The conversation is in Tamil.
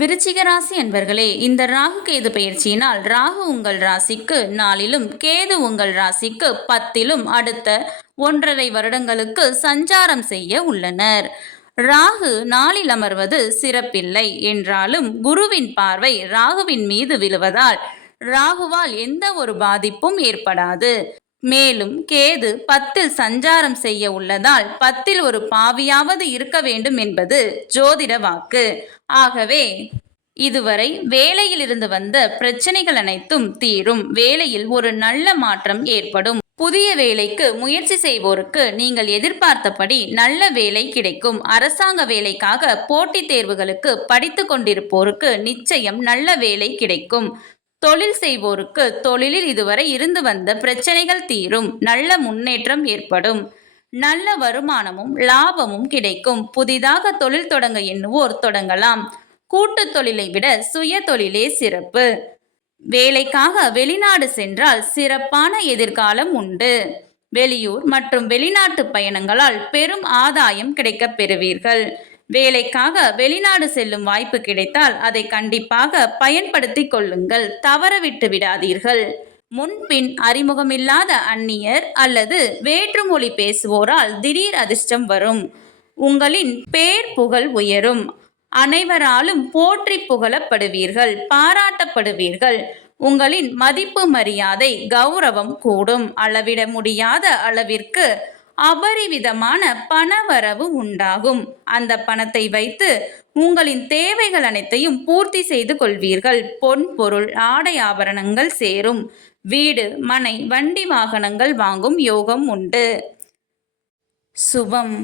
விருச்சிக ராசி அன்பர்களே, இந்த ராகு கேது பயிற்சியினால் ராகு உங்கள் ராசிக்கு 4லும் கேது உங்கள் ராசிக்கு 10லும் அடுத்த 1.5 வருடங்களுக்கு சஞ்சாரம் செய்ய உள்ளனர். ராகு 4ல் அமர்வது சிறப்பில்லை என்றாலும் குருவின் பார்வை ராகுவின் மீது விழுவதால் ராகுவால் எந்த ஒரு பாதிப்பும் ஏற்படாது. மேலும் கேது 10ல் சஞ்சாரம் செய்ய உள்ளதால் 10ல் ஒரு பாவியாவது இருக்க வேண்டும் என்பது ஜோதிட வாக்கு. ஆகவே இதுவரை வேலையில் இருந்து வந்த பிரச்சனைகள் அனைத்தும் தீரும். வேலையில் ஒரு நல்ல மாற்றம் ஏற்படும். புதிய வேலைக்கு முயற்சி செய்வோருக்கு நீங்கள் எதிர்பார்த்தபடி நல்ல வேலை கிடைக்கும். அரசாங்க வேலைக்காக போட்டித் தேர்வுகளுக்கு படித்து கொண்டிருப்போருக்கு நிச்சயம் நல்ல வேலை கிடைக்கும். தொழில் செய்வோருக்கு தொழிலில் இதுவரை இருந்து வந்த பிரச்சனைகள் தீரும். நல்ல முன்னேற்றம் ஏற்படும். நல்ல வருமானமும் லாபமும் கிடைக்கும். புதிதாக தொழில் தொடங்க எண்ணுவோர் தொடங்கலாம். கூட்டு தொழிலை விட சுய தொழிலே சிறப்பு. வேலைக்காக வெளிநாடு சென்றால் சிறப்பான எதிர்காலம் உண்டு. வெளியூர் மற்றும் வெளிநாட்டு பயணங்களால் பெரும் ஆதாயம் கிடைக்கப் பெறுவீர்கள். வேலைக்காக வெளிநாடு செல்லும் வாய்ப்பு கிடைத்தால் அதை கண்டிப்பாக பயன்படுத்தி கொள்ளுங்கள். தவறவிட்டு விடாதீர்கள். முன்பின் அறிமுகமில்லாத அந்நியர் அல்லது வேற்றுமொழி பேசுவோரால் திடீர் அதிர்ஷ்டம் வரும். உங்களின் பேர் புகழ் உயரும். அனைவராலும் போற்றி புகழப்படுவீர்கள், பாராட்டப்படுவீர்கள். உங்களின் மதிப்பு மரியாதை கௌரவம் கூடும். அளவிட முடியாத அளவிற்கு அபரிவிதமான பணவரவு உண்டாகும். அந்த பணத்தை வைத்து உங்களின் தேவைகள் அனைத்தையும் பூர்த்தி செய்து கொள்வீர்கள். பொன் பொருள் ஆடை ஆபரணங்கள் சேரும். வீடு மனை வண்டி வாகனங்கள் வாங்கும் யோகம் உண்டு. சுபம்.